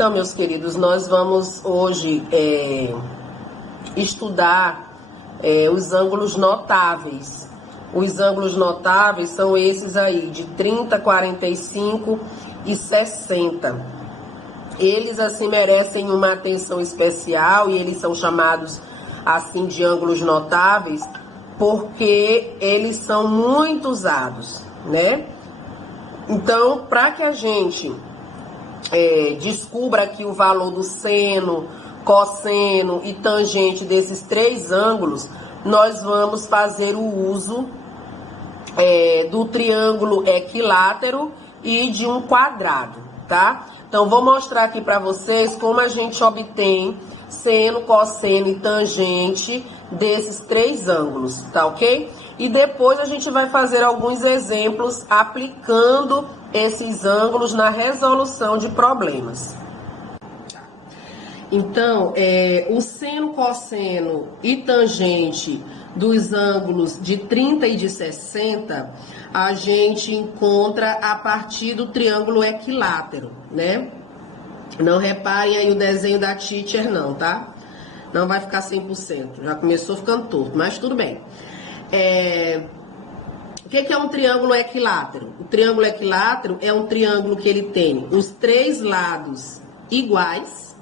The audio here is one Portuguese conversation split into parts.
Então, meus queridos, nós vamos hoje estudar os ângulos notáveis. Os ângulos notáveis são esses aí, de 30, 45 e 60. Eles, assim, merecem uma atenção especial e eles são chamados, assim, de ângulos notáveis porque eles são muito usados, né? Então, para que a gente descubra aqui o valor do seno, cosseno e tangente desses três ângulos, nós vamos fazer o uso do triângulo equilátero e de um quadrado, tá? Então, vou mostrar aqui para vocês como a gente obtém seno, cosseno e tangente desses três ângulos, tá ok? E depois a gente vai fazer alguns exemplos aplicando esses ângulos na resolução de problemas. Então, o seno, cosseno e tangente dos ângulos de 30 e de 60, a gente encontra a partir do triângulo equilátero, né? Não reparem aí o desenho da teacher não, tá? Não vai ficar 100%, já começou ficando torto, mas tudo bem. O que é um triângulo equilátero? O triângulo equilátero é um triângulo que ele tem os três lados iguais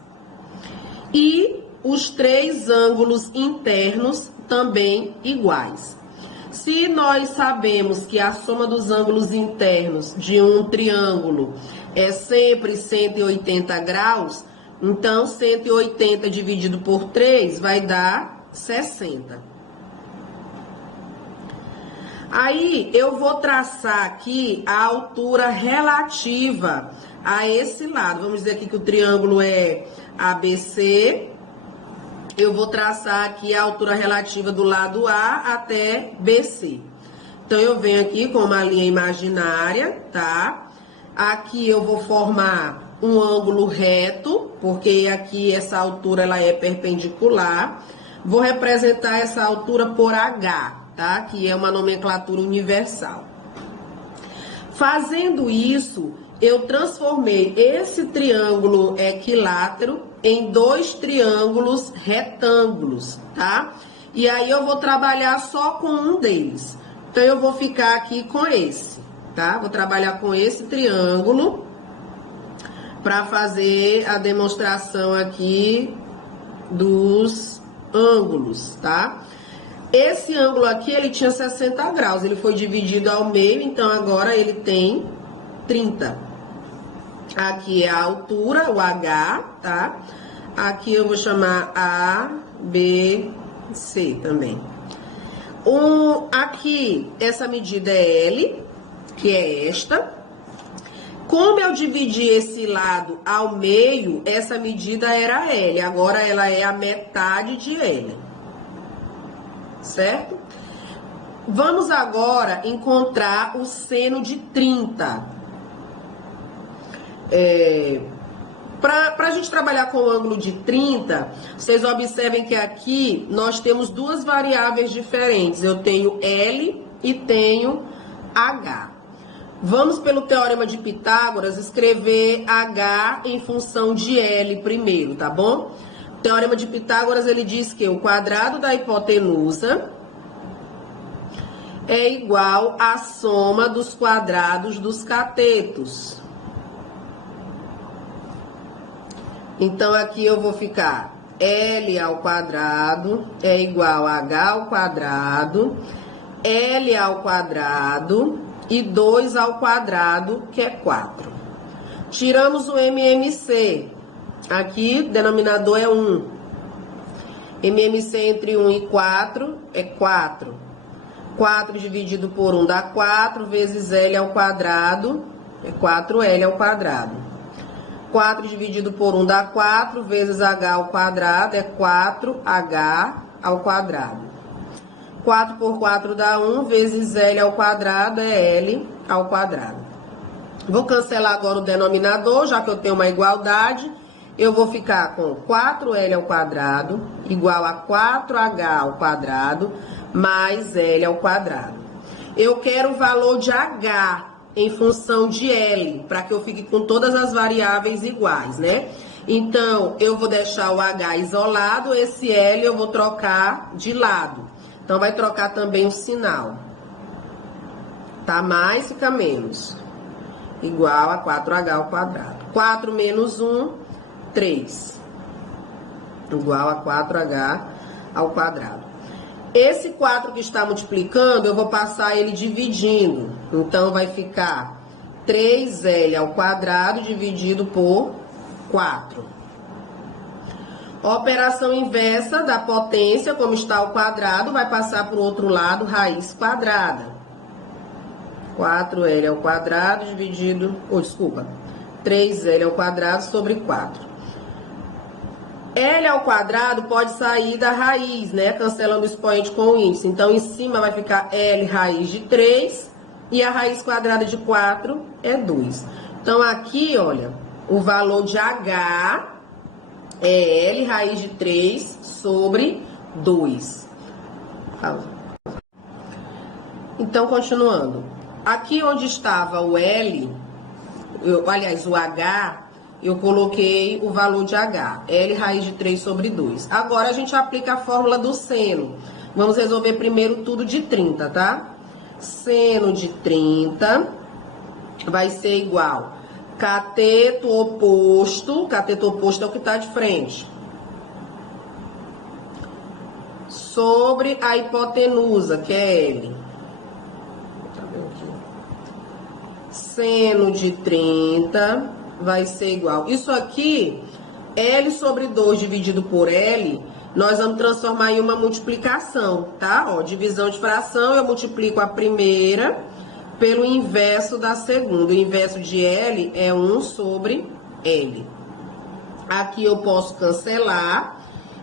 e os três ângulos internos também iguais. Se nós sabemos que a soma dos ângulos internos de um triângulo é sempre 180 graus, então 180 dividido por 3 vai dar 60. Aí eu vou traçar aqui a altura relativa a esse lado. Vamos dizer aqui que o triângulo é ABC. Eu vou traçar aqui a altura relativa do lado A até BC. Então, eu venho aqui com uma linha imaginária, tá? Aqui eu vou formar um ângulo reto, porque aqui essa altura ela é perpendicular. Vou representar essa altura por H, tá? Que é uma nomenclatura universal. Fazendo isso, eu transformei esse triângulo equilátero em dois triângulos retângulos, tá? E aí eu vou trabalhar só com um deles. Então, eu vou ficar aqui com esse, tá? Vou trabalhar com esse triângulo para fazer a demonstração aqui dos ângulos, tá? Esse ângulo aqui, ele tinha 60 graus, ele foi dividido ao meio, então agora ele tem 30. Aqui é a altura, o H, tá? Aqui eu vou chamar A, B, C também. Aqui, essa medida é L, que é esta. Como eu dividi esse lado ao meio, essa medida era L. Agora, ela é a metade de L. Certo? Vamos agora encontrar o seno de 30. Para a gente trabalhar com o ângulo de 30, vocês observem que aqui nós temos duas variáveis diferentes. Eu tenho L e tenho H. Vamos pelo teorema de Pitágoras escrever H em função de L primeiro, tá bom? O teorema de Pitágoras, ele diz que o quadrado da hipotenusa é igual à soma dos quadrados dos catetos. Então, aqui eu vou ficar L ao quadrado é igual a H ao quadrado, L ao quadrado e 2 ao quadrado, que é 4. Tiramos o MMC. Aqui, o denominador é 1. MMC entre 1 e 4 é 4. 4 dividido por 1 dá 4, vezes L ao quadrado é 4L ao quadrado. 4 dividido por 1 dá 4, vezes H ao quadrado é 4H ao quadrado. 4 por 4 dá 1, vezes L ao quadrado é L ao quadrado. Vou cancelar agora o denominador, já que eu tenho uma igualdade. Eu vou ficar com 4L ao quadrado igual a 4H ao quadrado mais L ao quadrado. Eu quero o valor de H em função de L, para que eu fique com todas as variáveis iguais, né? Então, eu vou deixar o H isolado, esse L eu vou trocar de lado. Então, vai trocar também o sinal. Tá mais, fica menos. Igual a 4H ao quadrado. 4 menos 1, 3. Igual a 4H ao quadrado. Esse 4 que está multiplicando, eu vou passar ele dividindo. Então, vai ficar 3L ao quadrado dividido por 4. Operação inversa da potência, como está ao quadrado, vai passar para o outro lado, raiz quadrada. 4L ao quadrado dividido... 3L ao quadrado sobre 4. L ao quadrado pode sair da raiz, né? Cancelando o expoente com o índice. Então, em cima vai ficar L raiz de 3 e a raiz quadrada de 4 é 2. Então, aqui, olha, o valor de H é L raiz de 3 sobre 2. Então, continuando. Aqui onde estava o L, o H, eu coloquei o valor de H, L raiz de 3 sobre 2. Agora, a gente aplica a fórmula do seno. Vamos resolver primeiro tudo de 30, tá? Seno de 30 vai ser igual cateto oposto é o que está de frente, sobre a hipotenusa, que é L. Seno de 30 vai ser igual. Isso aqui, L sobre 2 dividido por L, nós vamos transformar em uma multiplicação, tá? Ó, divisão de fração, eu multiplico a primeira pelo inverso da segunda. O inverso de L é 1 sobre L. Aqui eu posso cancelar.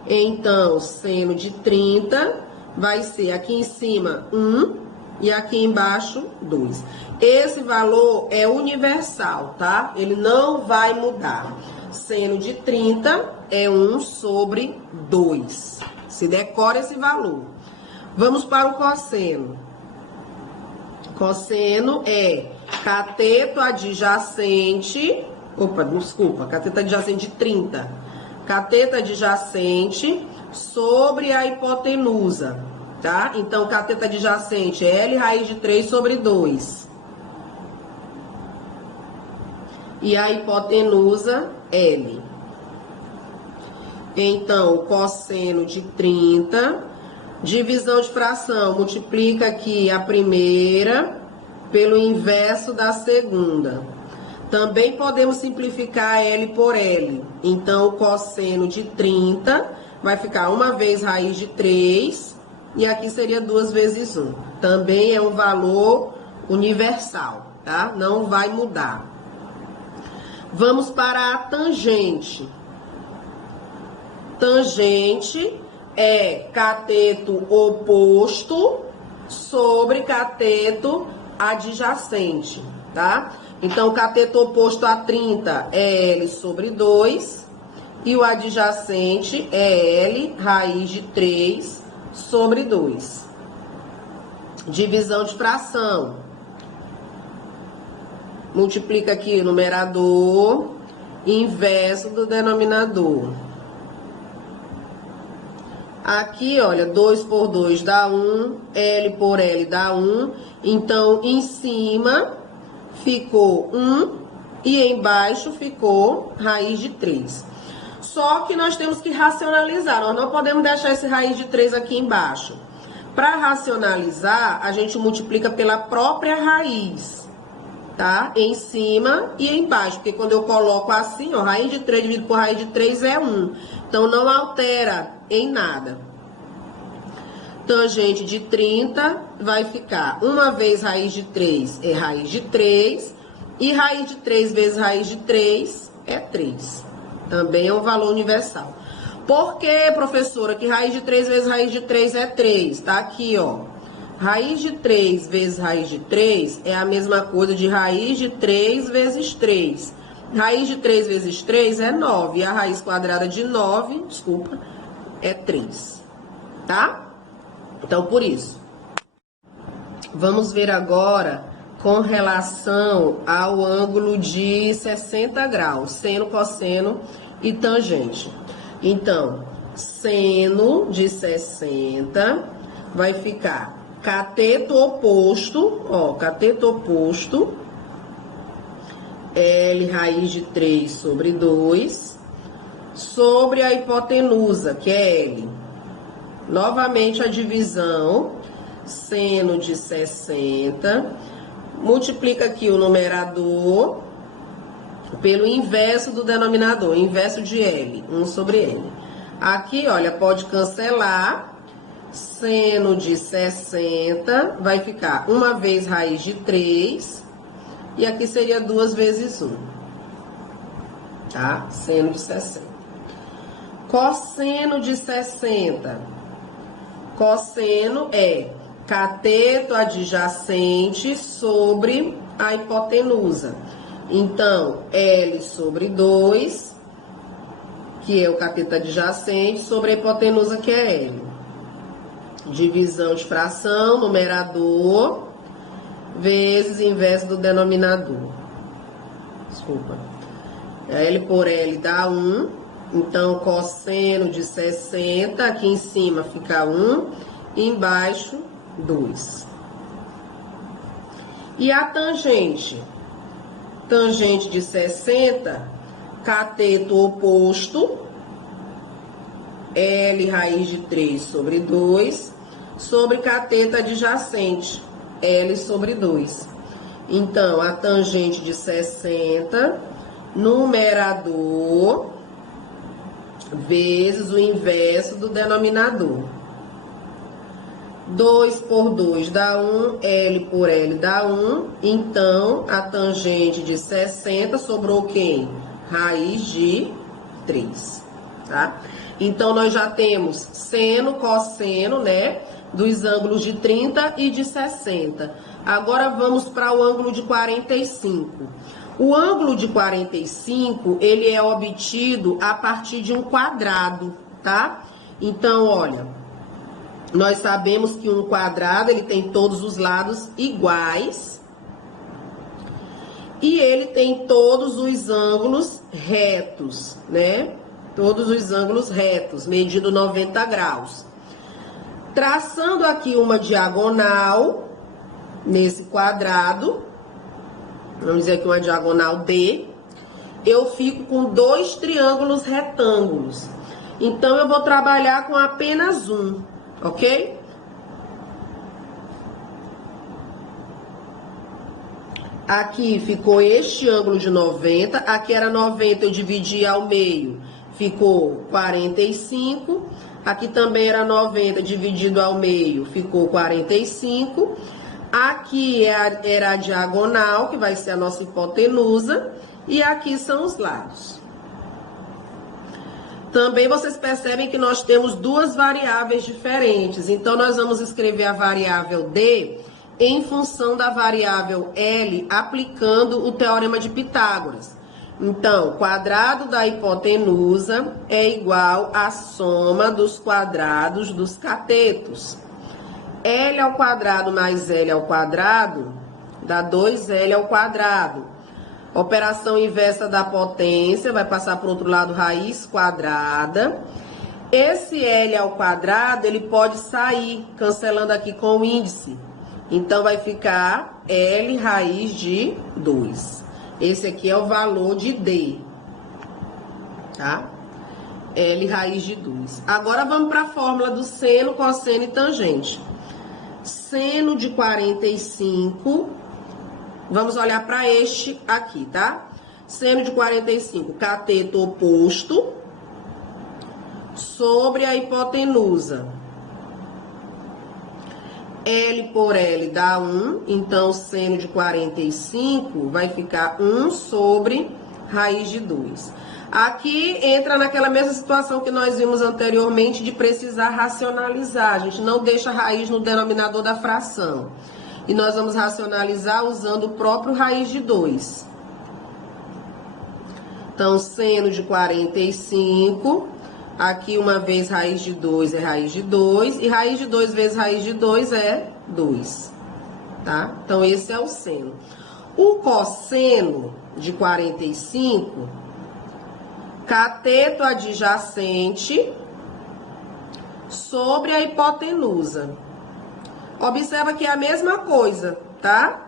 Então, seno de 30 vai ser aqui em cima 1 e aqui embaixo 2. Esse valor é universal, tá? Ele não vai mudar. Seno de 30 é 1 sobre 2. Se decora esse valor. Vamos para o cosseno. Cosseno é cateto adjacente... cateto adjacente de 30. Cateto adjacente sobre a hipotenusa, tá? Então, cateto adjacente é L raiz de 3 sobre 2. E a hipotenusa, L. Então, cosseno de 30, divisão de fração, multiplica aqui a primeira pelo inverso da segunda. Também podemos simplificar L por L. Então, o cosseno de 30 vai ficar 1 vez raiz de 3, e aqui seria 2 vezes 1. Também é um valor universal, tá? Não vai mudar. Vamos para a tangente. Tangente é cateto oposto sobre cateto adjacente, tá? Então, o cateto oposto a 30 é L sobre 2 e o adjacente é L raiz de 3 sobre 2. Divisão de fração. Multiplica aqui o numerador, inverso do denominador. Aqui, olha, 2 por 2 dá 1, L por L dá 1. Então, em cima ficou 1 e embaixo ficou raiz de 3. Só que nós temos que racionalizar, nós não podemos deixar esse raiz de 3 aqui embaixo. Para racionalizar, a gente multiplica pela própria raiz, tá? Em cima e embaixo, porque quando eu coloco assim, ó, raiz de 3 dividido por raiz de 3 é 1. Então, não altera em nada. Tangente de 30 vai ficar 1 vez raiz de 3 é raiz de 3. E raiz de 3 vezes raiz de 3 é 3. Também é um valor universal. Por que, professora, que raiz de 3 vezes raiz de 3 é 3? Tá aqui, ó. Raiz de 3 vezes raiz de 3 é a mesma coisa de raiz de 3 vezes 3. Raiz de 3 vezes 3 é 9. E a raiz quadrada de 9, é 3. Tá? Então, por isso. Vamos ver agora com relação ao ângulo de 60 graus, seno, cosseno e tangente. Então, seno de 60 vai ficar cateto oposto, ó, cateto oposto, L raiz de 3 sobre 2, sobre a hipotenusa, que é L. Novamente a divisão, seno de 60, multiplica aqui o numerador pelo inverso do denominador, inverso de L, 1 sobre L. Aqui, olha, pode cancelar, seno de 60 vai ficar 1 vez raiz de 3, e aqui seria 2 vezes 1, tá? Seno de 60. Cosseno de 60. Cosseno é cateto adjacente sobre a hipotenusa. Então, L sobre 2, que é o cateto adjacente, sobre a hipotenusa, que é L. Divisão de fração, numerador, vezes inverso do denominador. Desculpa. L por L dá 1. Então, cosseno de 60, aqui em cima fica 1, e embaixo 2. E a tangente? Tangente de 60, cateto oposto, L raiz de 3 sobre 2, sobre cateto adjacente, L sobre 2. Então, a tangente de 60, numerador, vezes o inverso do denominador. 2 por 2 dá 1, L por L dá 1, então a tangente de 60 sobrou quem? Raiz de 3, tá? Então, nós já temos seno, cosseno, né? Dos ângulos de 30 e de 60. Agora, vamos para o ângulo de 45. O ângulo de 45, ele é obtido a partir de um quadrado, tá? Então, olha, nós sabemos que um quadrado, ele tem todos os lados iguais. E ele tem todos os ângulos retos, né? Todos os ângulos retos, medido 90 graus. Traçando aqui uma diagonal nesse quadrado, vamos dizer aqui uma diagonal D, eu fico com 2 triângulos retângulos. Então, eu vou trabalhar com apenas um, ok? Aqui ficou este ângulo de 90, aqui era 90, eu dividi ao meio, ficou 45. Aqui também era 90, dividido ao meio, ficou 45. Aqui era a diagonal, que vai ser a nossa hipotenusa. E aqui são os lados. Também vocês percebem que nós temos duas variáveis diferentes. Então, nós vamos escrever a variável D em função da variável L, aplicando o teorema de Pitágoras. Então, quadrado da hipotenusa é igual à soma dos quadrados dos catetos. L ao quadrado mais L ao quadrado dá 2L ao quadrado. Operação inversa da potência, vai passar para o outro lado, raiz quadrada. Esse L ao quadrado, ele pode sair, cancelando aqui com o índice. Então, vai ficar L raiz de 2. Esse aqui é o valor de D, tá? L raiz de 2. Agora, vamos para a fórmula do seno, cosseno e tangente. Seno de 45, vamos olhar para este aqui, tá? Seno de 45, cateto oposto sobre a hipotenusa. L por L dá 1, então seno de 45 vai ficar 1 sobre raiz de 2. Aqui entra naquela mesma situação que nós vimos anteriormente de precisar racionalizar. A gente não deixa a raiz no denominador da fração. E nós vamos racionalizar usando o próprio raiz de 2. Então, seno de 45... Aqui, uma vez raiz de 2 é raiz de 2. E raiz de 2 vezes raiz de 2 é 2. tá? Então, esse é o seno. O cosseno de 45, cateto adjacente sobre a hipotenusa. Observa que é a mesma coisa, tá?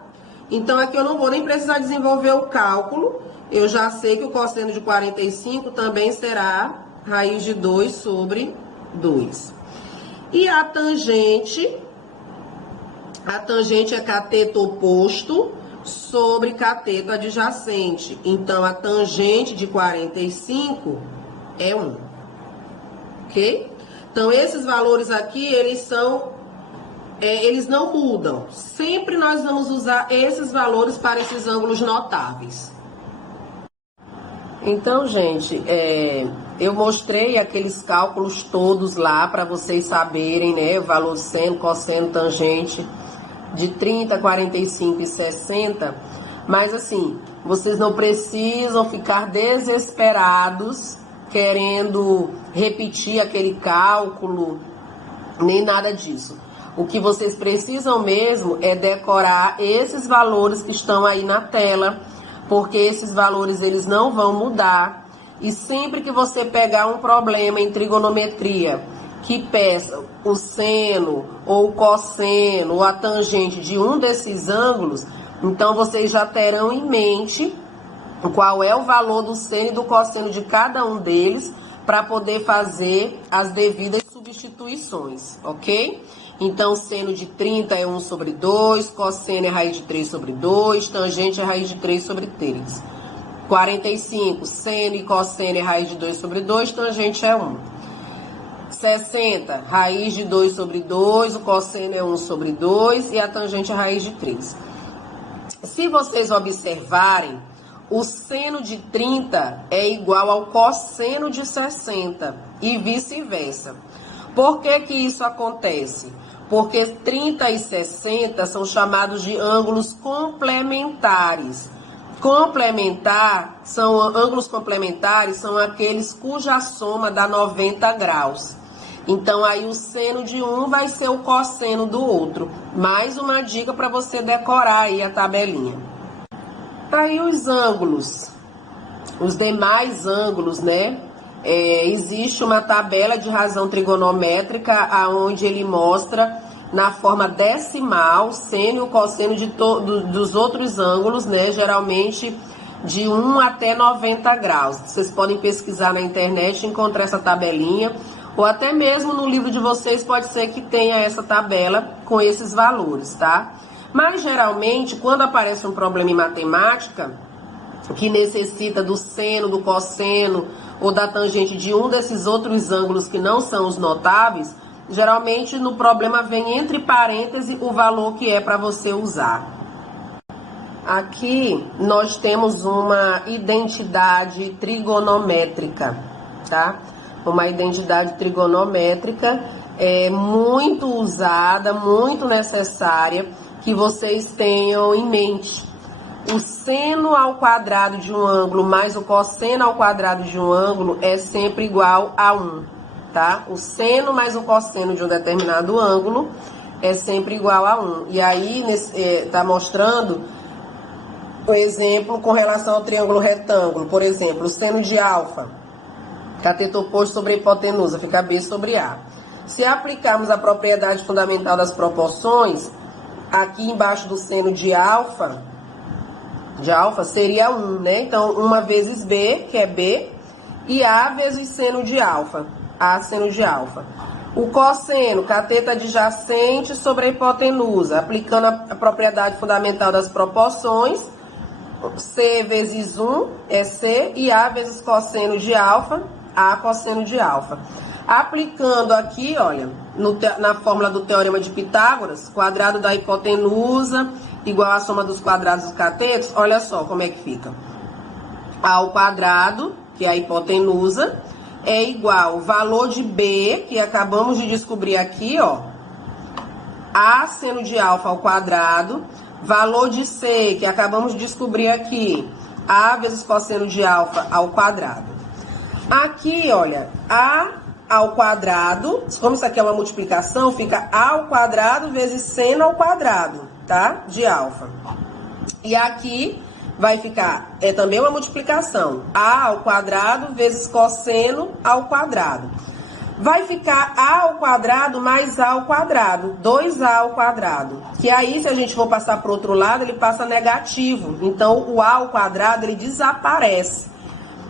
Então, aqui eu não vou nem precisar desenvolver o cálculo. Eu já sei que o cosseno de 45 também será raiz de 2 sobre 2. E a tangente é cateto oposto sobre cateto adjacente. Então, a tangente de 45 é 1. Ok? Então, esses valores aqui, eles não mudam. Sempre nós vamos usar esses valores para esses ângulos notáveis. Então, gente, eu mostrei aqueles cálculos todos lá para vocês saberem, né? O valor de seno, cosseno, tangente de 30, 45 e 60. Mas, assim, vocês não precisam ficar desesperados querendo repetir aquele cálculo, nem nada disso. O que vocês precisam mesmo é decorar esses valores que estão aí na tela, porque esses valores eles não vão mudar. E sempre que você pegar um problema em trigonometria que peça o seno ou o cosseno ou a tangente de um desses ângulos, então vocês já terão em mente qual é o valor do seno e do cosseno de cada um deles para poder fazer as devidas substituições, ok? Então, seno de 30 é 1 sobre 2, cosseno é raiz de 3 sobre 2, tangente é raiz de 3 sobre 3. 45, seno e cosseno é raiz de 2 sobre 2, tangente é 1. 60, raiz de 2 sobre 2, o cosseno é 1 sobre 2 e a tangente é raiz de 3. Se vocês observarem, o seno de 30 é igual ao cosseno de 60 e vice-versa. Por que que isso acontece? Porque 30 e 60 são chamados de ângulos complementares. Ângulos complementares são aqueles cuja soma dá 90 graus. Então, aí o seno de um vai ser o cosseno do outro. Mais uma dica para você decorar aí a tabelinha. Aí os ângulos, os demais ângulos, né? Existe uma tabela de razão trigonométrica onde ele mostra na forma decimal o seno e o cosseno dos outros ângulos, né? Geralmente de 1 até 90 graus. Vocês podem pesquisar na internet e encontrar essa tabelinha, ou até mesmo no livro de vocês pode ser que tenha essa tabela com esses valores, tá? Mas geralmente, quando aparece um problema em matemática que necessita do seno, do cosseno ou da tangente de um desses outros ângulos que não são os notáveis, geralmente no problema vem entre parênteses o valor que é para você usar. Aqui nós temos uma identidade trigonométrica, tá? Uma identidade trigonométrica muito usada, muito necessária, que vocês tenham em mente. O seno ao quadrado de um ângulo mais o cosseno ao quadrado de um ângulo é sempre igual a 1, tá? O seno mais o cosseno de um determinado ângulo é sempre igual a 1. E aí, tá mostrando o exemplo com relação ao triângulo retângulo. Por exemplo, o seno de alfa, cateto oposto sobre a hipotenusa, fica B sobre A. Se aplicarmos a propriedade fundamental das proporções, aqui embaixo do seno de alfa seria 1, né? Então, 1 vezes B, que é B, e A vezes seno de alfa, A seno de alfa. O cosseno, cateto adjacente sobre a hipotenusa, aplicando a propriedade fundamental das proporções, C vezes 1 é C, e A vezes cosseno de alfa, A cosseno de alfa. Aplicando aqui, olha, na fórmula do teorema de Pitágoras, quadrado da hipotenusa igual à soma dos quadrados dos catetos, olha só como é que fica. A ao quadrado, que é a hipotenusa, é igual ao valor de B, que acabamos de descobrir aqui, ó, A seno de alfa ao quadrado, valor de C, que acabamos de descobrir aqui, A vezes cosseno de alfa ao quadrado. Aqui, olha, A ao quadrado, como isso aqui é uma multiplicação, fica A ao quadrado vezes seno ao quadrado. tá? De alfa. E aqui vai ficar, também uma multiplicação, A ao quadrado vezes cosseno ao quadrado. Vai ficar A ao quadrado mais A ao quadrado, 2A ao quadrado. Que aí, se a gente for passar para o outro lado, ele passa negativo. Então, o A ao quadrado, ele desaparece.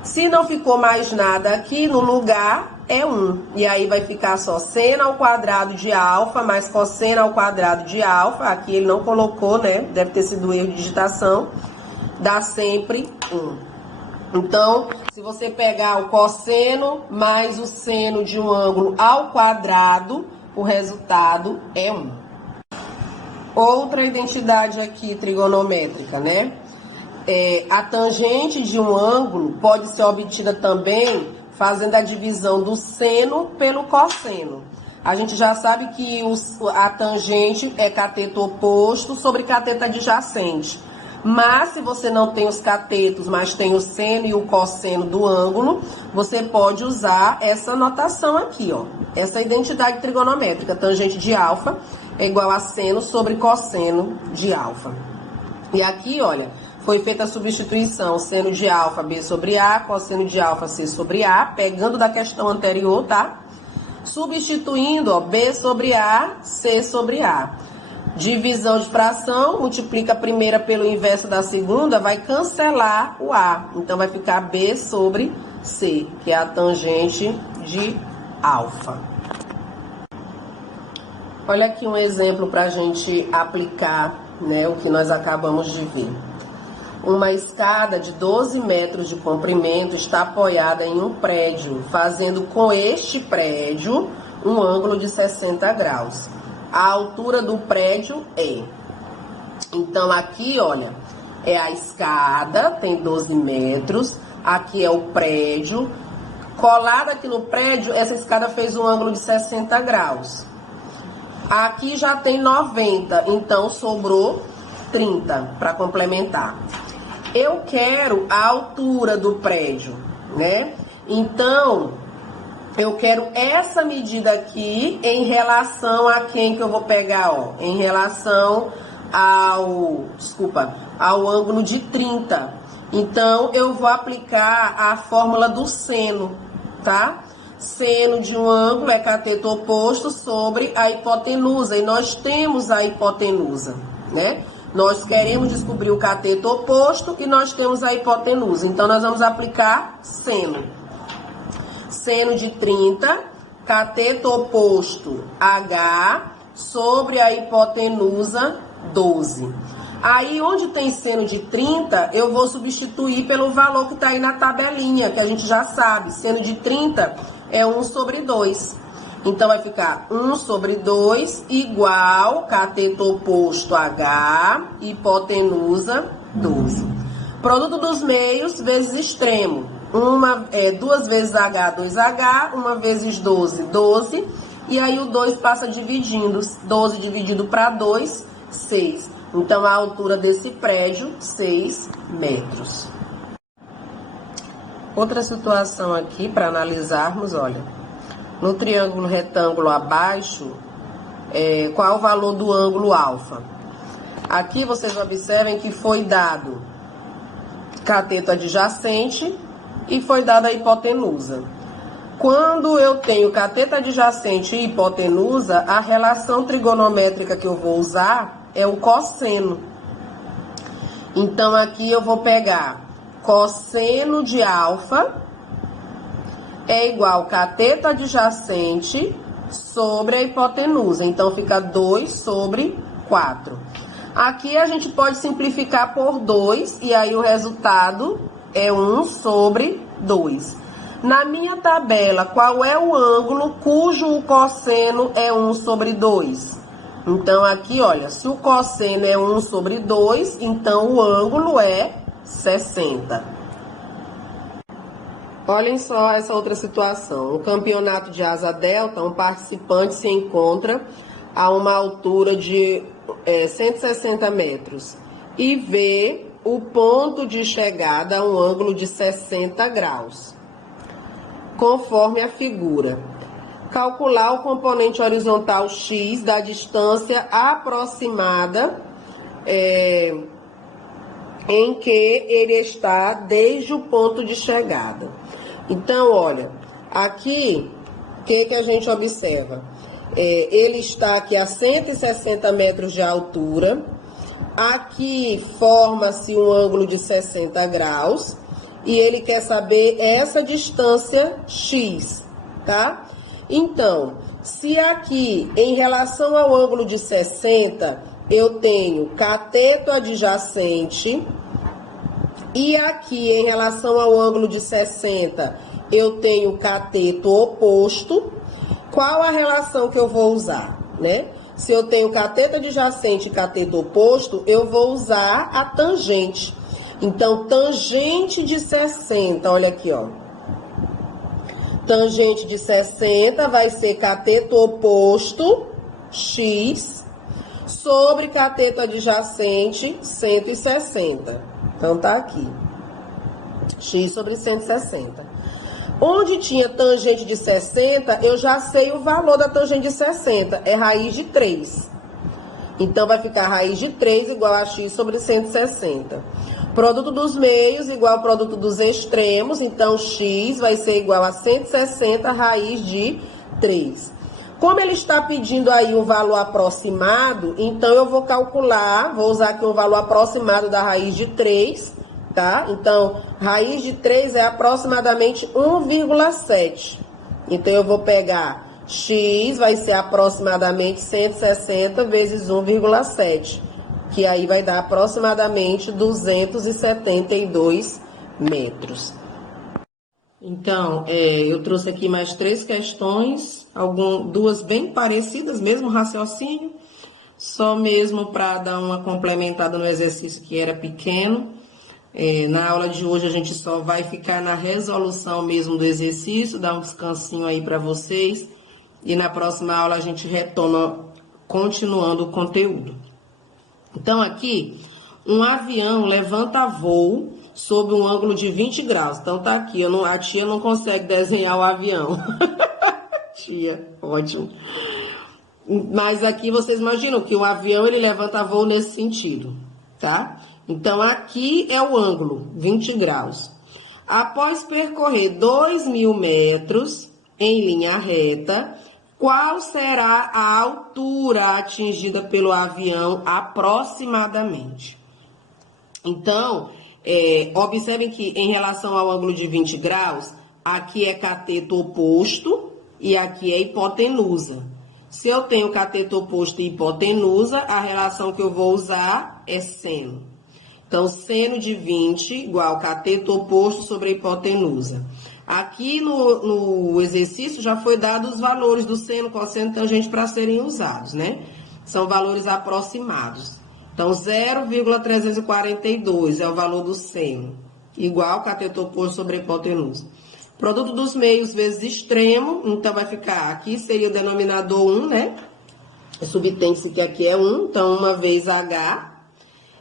Se não ficou mais nada aqui, no lugar é 1. E aí vai ficar só seno ao quadrado de alfa mais cosseno ao quadrado de alfa. Aqui ele não colocou, né? Deve ter sido erro de digitação. Dá sempre 1. Então, se você pegar o cosseno mais o seno de um ângulo ao quadrado, o resultado é 1. Outra identidade aqui trigonométrica, né? A tangente de um ângulo pode ser obtida também fazendo a divisão do seno pelo cosseno. A gente já sabe que a tangente é cateto oposto sobre cateto adjacente. Mas, se você não tem os catetos, mas tem o seno e o cosseno do ângulo, você pode usar essa notação aqui, ó. Essa identidade trigonométrica, tangente de alfa é igual a seno sobre cosseno de alfa. E aqui, olha, foi feita a substituição, seno de alfa, B sobre A, cosseno de alfa, C sobre A, pegando da questão anterior, tá? Substituindo, ó, B sobre A, C sobre A. Divisão de fração, multiplica a primeira pelo inverso da segunda, vai cancelar o A. Então, vai ficar B sobre C, que é a tangente de alfa. Olha aqui um exemplo para a gente aplicar, né, o que nós acabamos de ver. Uma escada de 12 metros de comprimento está apoiada em um prédio, fazendo com este prédio um ângulo de 60 graus. A altura do prédio é. Então, aqui, olha, é a escada, tem 12 metros. Aqui é o prédio. Colada aqui no prédio, essa escada fez um ângulo de 60 graus. Aqui já tem 90, então sobrou 30 para complementar. Eu quero a altura do prédio, né? Então, eu quero essa medida aqui em relação a quem que eu vou pegar, ó? Em relação ao ângulo de 30. Então, eu vou aplicar a fórmula do seno, tá? Seno de um ângulo é cateto oposto sobre a hipotenusa. E nós temos a hipotenusa, né? Nós queremos descobrir o cateto oposto e nós temos a hipotenusa. Então, nós vamos aplicar seno. Seno de 30, cateto oposto H, sobre a hipotenusa 12. Aí, onde tem seno de 30, eu vou substituir pelo valor que está aí na tabelinha, que a gente já sabe. Seno de 30 é 1 sobre 2. Então, vai ficar 1 sobre 2 igual cateto oposto H, hipotenusa 12. Produto dos meios vezes extremo. 2 vezes H, 2H, 1 vezes 12, 12. E aí, o 2 passa dividindo. 12 dividido para 2, 6. Então, a altura desse prédio, 6 metros. Outra situação aqui para analisarmos, olha. No triângulo retângulo abaixo, qual é o valor do ângulo alfa? Aqui vocês observem que foi dado cateto adjacente e foi dada a hipotenusa. Quando eu tenho cateto adjacente e hipotenusa, a relação trigonométrica que eu vou usar é o cosseno. Então, aqui eu vou pegar cosseno de alfa é igual cateto adjacente sobre a hipotenusa. Então, fica 2 sobre 4. Aqui a gente pode simplificar por 2 e aí o resultado é 1 sobre 2. Na minha tabela, qual é o ângulo cujo cosseno é 1 sobre 2? Então, aqui, olha, se o cosseno é 1 sobre 2, então o ângulo é 60. Olhem só essa outra situação. No campeonato de asa delta, um participante se encontra a uma altura de 160 metros e vê o ponto de chegada a um ângulo de 60 graus, conforme a figura. Calcular o componente horizontal x da distância aproximada em que ele está desde o ponto de chegada. Então, olha, aqui, o que a gente observa? Ele está aqui a 160 metros de altura, aqui forma-se um ângulo de 60 graus, e ele quer saber essa distância X, tá? Então, se aqui, em relação ao ângulo de 60, eu tenho cateto adjacente, e aqui, em relação ao ângulo de 60, eu tenho cateto oposto, qual a relação que eu vou usar, né? Se eu tenho cateto adjacente e cateto oposto, eu vou usar a tangente. Então, tangente de 60, olha aqui, ó. Tangente de 60 vai ser cateto oposto, X, sobre cateto adjacente, 160. Então, tá aqui. X sobre 160. Onde tinha tangente de 60, eu já sei o valor da tangente de 60. É raiz de 3. Então, vai ficar raiz de 3 igual a X sobre 160. Produto dos meios igual ao produto dos extremos. Então, X vai ser igual a 160 raiz de 3. Como ele está pedindo aí um valor aproximado, então eu vou calcular, vou usar aqui um valor aproximado da raiz de 3, tá? Então, raiz de 3 é aproximadamente 1,7. Então, eu vou pegar X, vai ser aproximadamente 160 vezes 1,7, que aí vai dar aproximadamente 272 metros. Então, eu trouxe aqui mais 3 questões, duas bem parecidas, mesmo raciocínio, só mesmo para dar uma complementada no exercício que era pequeno. Na aula de hoje a gente só vai ficar na resolução mesmo do exercício, dar um descansinho aí para vocês, e na próxima aula a gente retoma, continuando o conteúdo. Então, aqui, um avião levanta voo sob um ângulo de 20 graus. Então, tá aqui. A tia não consegue desenhar o avião. Tia, ótimo. Mas aqui vocês imaginam que o avião ele levanta voo nesse sentido, tá? Então, aqui é o ângulo, 20 graus. Após percorrer 2.000 metros em linha reta, qual será a altura atingida pelo avião aproximadamente? Então, observem que em relação ao ângulo de 20 graus, aqui é cateto oposto e aqui é hipotenusa. Se eu tenho cateto oposto e hipotenusa, a relação que eu vou usar é seno. Então, seno de 20 igual cateto oposto sobre a hipotenusa. Aqui no exercício já foi dado os valores do seno, cosseno e tangente para serem usados, né? São valores aproximados. Então, 0,342 é o valor do seno, igual cateto oposto sobre a hipotenusa. Produto dos meios vezes extremo, então vai ficar, aqui seria o denominador 1, né? Subtende-se que aqui é 1, então 1 vezes H,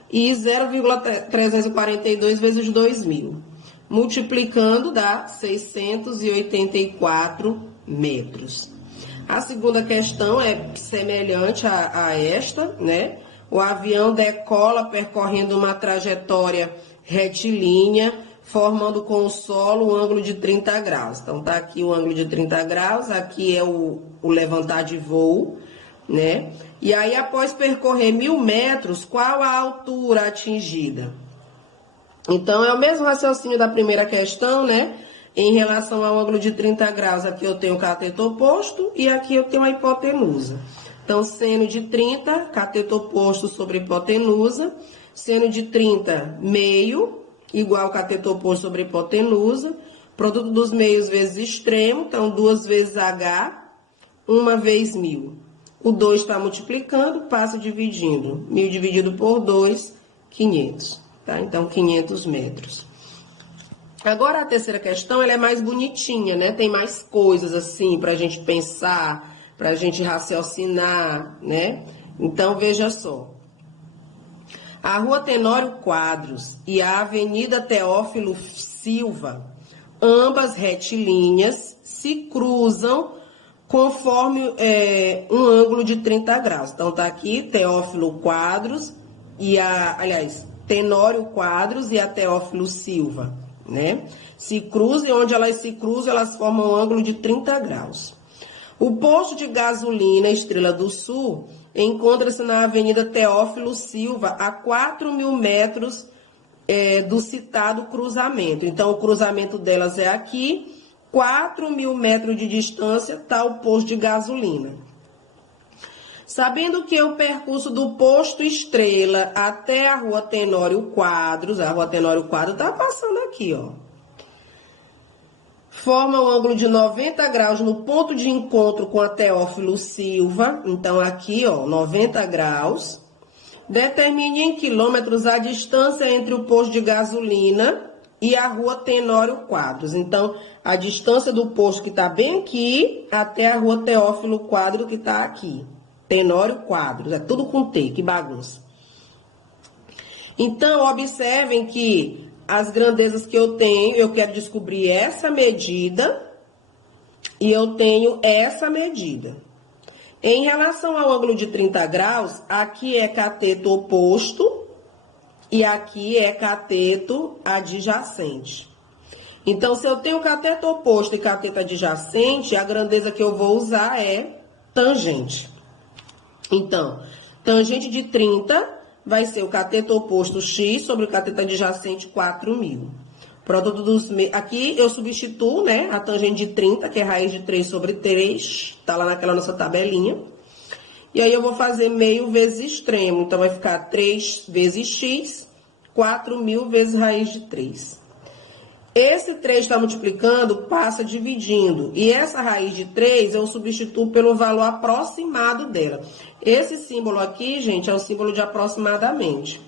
e 0,342 vezes 2.000. Multiplicando dá 684 metros. A segunda questão é semelhante a esta, né? O avião decola percorrendo uma trajetória retilínea, formando com o solo um ângulo de 30 graus. Então, tá aqui o ângulo de 30 graus, aqui é o levantar de voo, né? E aí, após percorrer 1.000 metros, qual a altura atingida? Então, é o mesmo raciocínio da primeira questão, né? Em relação ao ângulo de 30 graus, aqui eu tenho o cateto oposto e aqui eu tenho a hipotenusa. Então, seno de 30, cateto oposto sobre hipotenusa. Seno de 30, meio, igual cateto oposto sobre hipotenusa. Produto dos meios vezes extremo, então 2 vezes H, 1 vezes 1.000. O 2 está multiplicando, passa dividindo. 1.000 dividido por 2, 500. Tá? Então, 500 metros. Agora, a terceira questão, ela é mais bonitinha, né? Tem mais coisas, assim, para a gente pensar, para a gente raciocinar, né? Então, veja só. A Rua Tenório Quadros e a Avenida Teófilo Silva, ambas retilíneas, se cruzam conforme um ângulo de 30 graus. Então, tá aqui Teófilo Quadros aliás, Tenório Quadros e a Teófilo Silva, né? Se cruzam, e onde elas se cruzam, elas formam um ângulo de 30 graus. O posto de gasolina Estrela do Sul encontra-se na Avenida Teófilo Silva, a 4.000 metros do citado cruzamento. Então, o cruzamento delas é aqui, 4.000 metros de distância está o posto de gasolina. Sabendo que o percurso do posto Estrela até a Rua Tenório Quadros, a Rua Tenório Quadros está passando aqui, ó. Forma um ângulo de 90 graus no ponto de encontro com a Teófilo Silva. Então, aqui, ó, 90 graus. Determine em quilômetros a distância entre o posto de gasolina e a Rua Tenório Quadros. Então, a distância do posto que está bem aqui até a Rua Teófilo Quadros que está aqui. Tenório Quadros, é tudo com T, que bagunça. Então, observem que as grandezas que eu tenho, eu quero descobrir essa medida e eu tenho essa medida. Em relação ao ângulo de 30 graus, aqui é cateto oposto e aqui é cateto adjacente. Então, se eu tenho cateto oposto e cateto adjacente, a grandeza que eu vou usar é tangente. Então, tangente de 30 vai ser o cateto oposto x sobre o cateto adjacente 4.000. Produto dos... Aqui eu substituo, né, a tangente de 30, que é raiz de 3 sobre 3, tá lá naquela nossa tabelinha. E aí eu vou fazer meio vezes extremo, então vai ficar 3 vezes x, 4.000 vezes raiz de 3. Esse 3 está multiplicando, passa dividindo. E essa raiz de 3 eu substituo pelo valor aproximado dela. Esse símbolo aqui, gente, é o símbolo de aproximadamente.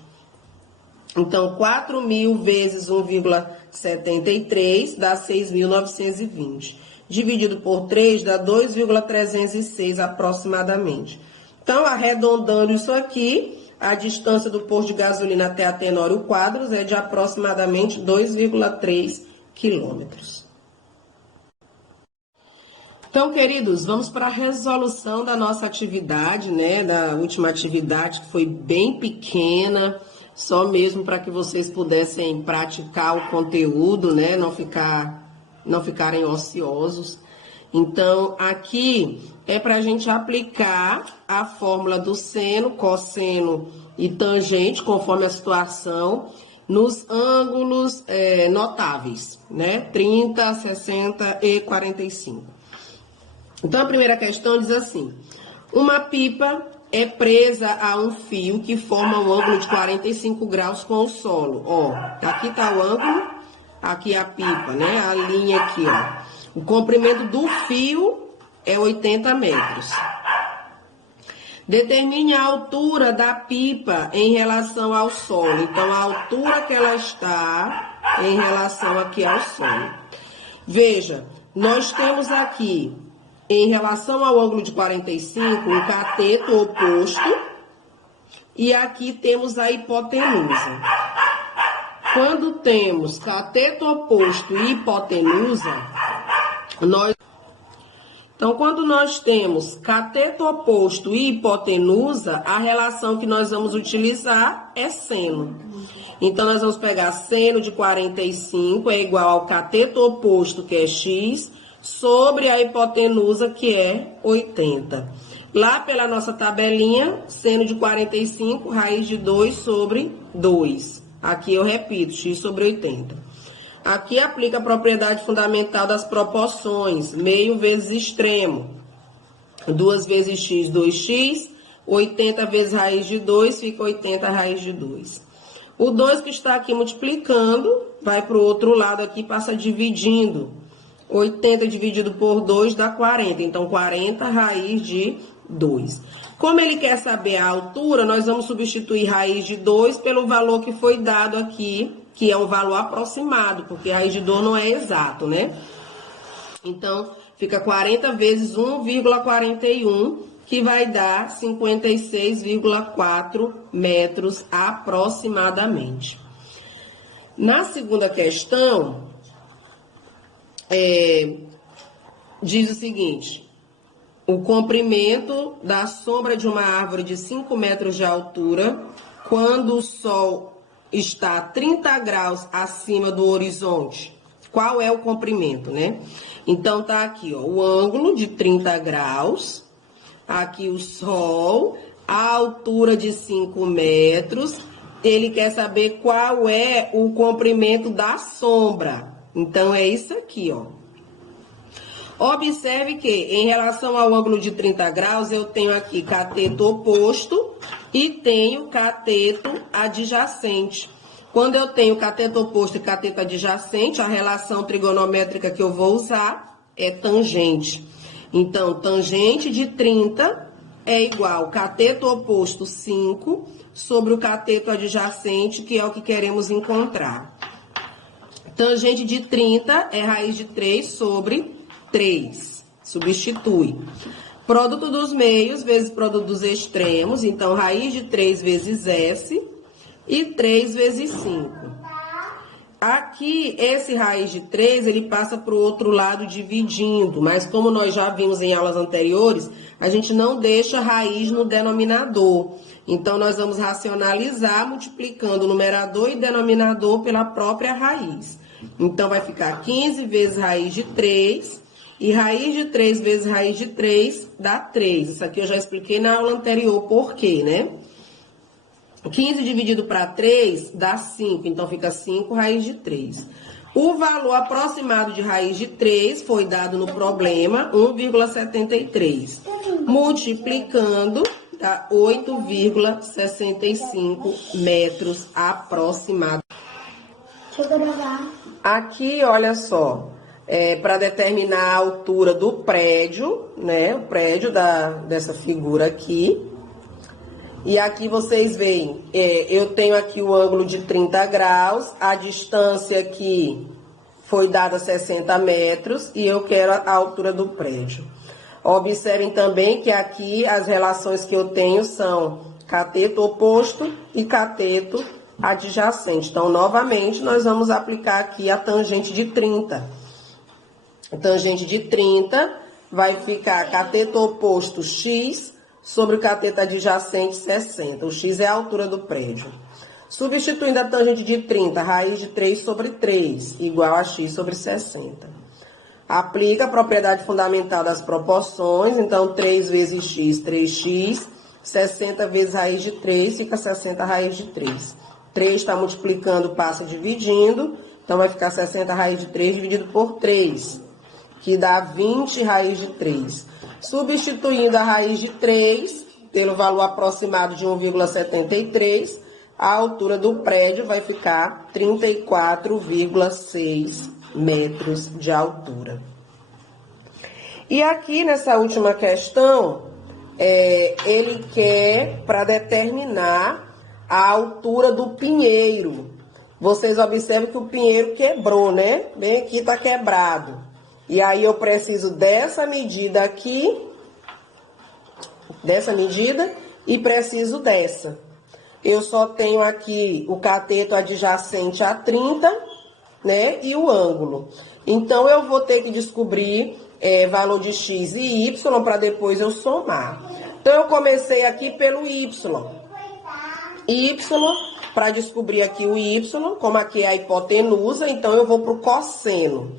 Então, 4.000 vezes 1,73 dá 6.920. Dividido por 3 dá 2,306 aproximadamente. Então, arredondando isso aqui, a distância do posto de gasolina até a Tenório Quadros é de aproximadamente 2,3 quilômetros. Então, queridos, vamos para a resolução da nossa atividade, né? Da última atividade, que foi bem pequena, só mesmo para que vocês pudessem praticar o conteúdo, né? Não ficarem ociosos. Então, aqui é para a gente aplicar a fórmula do seno, cosseno e tangente, conforme a situação, nos ângulos notáveis, né? 30, 60 e 45. Então, a primeira questão diz assim: uma pipa é presa a um fio que forma um ângulo de 45 graus com o solo. Ó, aqui está o ângulo, aqui a pipa, né? A linha aqui, ó. O comprimento do fio é 80 metros. Determine a altura da pipa em relação ao solo. Então, a altura que ela está em relação aqui ao solo. Veja, nós temos aqui, em relação ao ângulo de 45, um cateto oposto. E aqui temos a hipotenusa. Quando temos cateto oposto e hipotenusa, Então, quando nós temos cateto oposto e hipotenusa, a relação que nós vamos utilizar é seno. Então, nós vamos pegar seno de 45 é igual ao cateto oposto, que é x, sobre a hipotenusa, que é 80. Lá pela nossa tabelinha, seno de 45, raiz de 2 sobre 2. Aqui eu repito, x sobre 80. Aqui aplica a propriedade fundamental das proporções, meio vezes extremo. 2 vezes x, 2x, 80 vezes raiz de 2, fica 80 raiz de 2. O 2 que está aqui multiplicando, vai para o outro lado aqui, passa dividindo. 80 dividido por 2 dá 40, então 40 raiz de 2. Como ele quer saber a altura, nós vamos substituir raiz de 2 pelo valor que foi dado aqui, que é um valor aproximado, porque a raiz de 2 não é exato, né? Então, fica 40 vezes 1,41, que vai dar 56,4 metros aproximadamente. Na segunda questão, diz o seguinte: o comprimento da sombra de uma árvore de 5 metros de altura quando o Sol está a 30 graus acima do horizonte? Qual é o comprimento, né? Então, tá aqui, ó, o ângulo de 30 graus, aqui o Sol, a altura de 5 metros, ele quer saber qual é o comprimento da sombra. Então, é isso aqui, ó. Observe que, em relação ao ângulo de 30 graus, eu tenho aqui cateto oposto e tenho cateto adjacente. Quando eu tenho cateto oposto e cateto adjacente, a relação trigonométrica que eu vou usar é tangente. Então, tangente de 30 é igual cateto oposto 5 sobre o cateto adjacente, que é o que queremos encontrar. Tangente de 30 é raiz de 3 sobre 3. Substitui. Produto dos meios vezes produto dos extremos. Então, raiz de 3 vezes S e 3 vezes 5. Aqui, esse raiz de 3, ele passa para o outro lado dividindo. Mas como nós já vimos em aulas anteriores, a gente não deixa raiz no denominador. Então, nós vamos racionalizar multiplicando o numerador e denominador pela própria raiz. Então, vai ficar 15 vezes raiz de 3. E raiz de 3 vezes raiz de 3 dá 3. Isso aqui eu já expliquei na aula anterior por quê, né? 15 dividido para 3 dá 5. Então, fica 5 raiz de 3. O valor aproximado de raiz de 3 foi dado no problema, 1,73. Multiplicando, dá 8,65 metros aproximado. Deixa eu gravar. Aqui, olha só, para determinar a altura do prédio, né? O prédio dessa figura aqui. E aqui vocês veem, eu tenho aqui o ângulo de 30 graus, a distância aqui foi dada 60 metros e eu quero a altura do prédio. Observem também que aqui as relações que eu tenho são cateto oposto e cateto adjacente. Então, novamente, nós vamos aplicar aqui a tangente de 30. A tangente de 30 vai ficar cateto oposto x sobre o cateto adjacente 60. O x é a altura do prédio. Substituindo a tangente de 30, raiz de 3 sobre 3, igual a x sobre 60. Aplica a propriedade fundamental das proporções, então 3 vezes x, 3x, 60 vezes raiz de 3, fica 60 raiz de 3. 3 está multiplicando, passa dividindo, então vai ficar 60 raiz de 3 dividido por 3, que dá 20 raiz de 3. Substituindo a raiz de 3 pelo valor aproximado de 1,73, a altura do prédio vai ficar 34,6 metros de altura. E aqui nessa última questão, ele quer para determinar a altura do pinheiro. Vocês observam que o pinheiro quebrou, né? Bem aqui está quebrado. E aí eu preciso dessa medida aqui, dessa medida, e preciso dessa. Eu só tenho aqui o cateto adjacente a 30, né, e o ângulo. Então, eu vou ter que descobrir valor de x e y para depois eu somar. Então, eu comecei aqui pelo y. Para descobrir aqui o y, como aqui é a hipotenusa, então eu vou para o cosseno.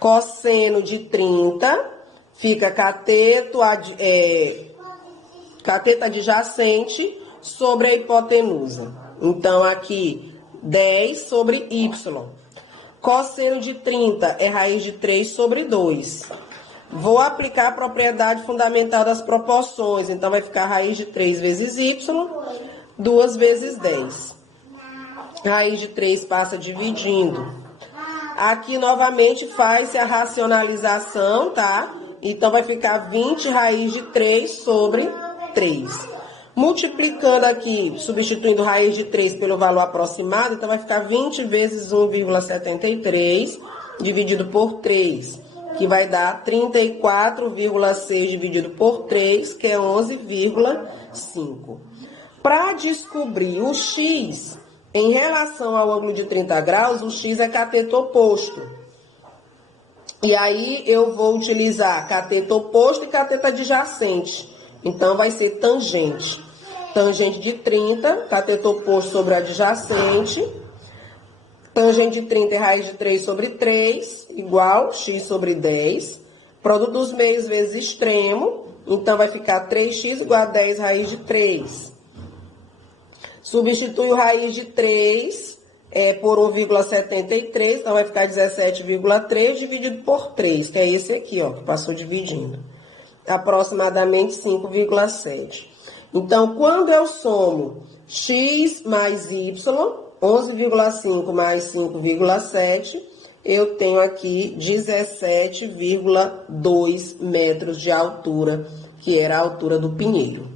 Cosseno de 30 fica cateto adjacente sobre a hipotenusa. Então, aqui, 10 sobre y. Cosseno de 30 é raiz de 3 sobre 2. Vou aplicar a propriedade fundamental das proporções. Então, vai ficar raiz de 3 vezes y, 2 vezes 10. Raiz de 3 passa dividindo. Aqui, novamente, faz-se a racionalização, tá? Então, vai ficar 20 raiz de 3 sobre 3. Multiplicando aqui, substituindo raiz de 3 pelo valor aproximado, então vai ficar 20 vezes 1,73 dividido por 3, que vai dar 34,6 dividido por 3, que é 11,5. Para descobrir o x, em relação ao ângulo de 30 graus, o x é cateto oposto. E aí, eu vou utilizar cateto oposto e cateto adjacente. Então, vai ser tangente. Tangente de 30, cateto oposto sobre adjacente. Tangente de 30 é raiz de 3 sobre 3, igual x sobre 10. Produto dos meios vezes extremo, então vai ficar 3x igual a 10 raiz de 3. Substitui o raiz de 3 por 1,73, então vai ficar 17,3 dividido por 3, que é esse aqui, ó, que passou dividindo. Aproximadamente 5,7. Então, quando eu somo x mais y, 11,5 mais 5,7, eu tenho aqui 17,2 metros de altura, que era a altura do pinheiro.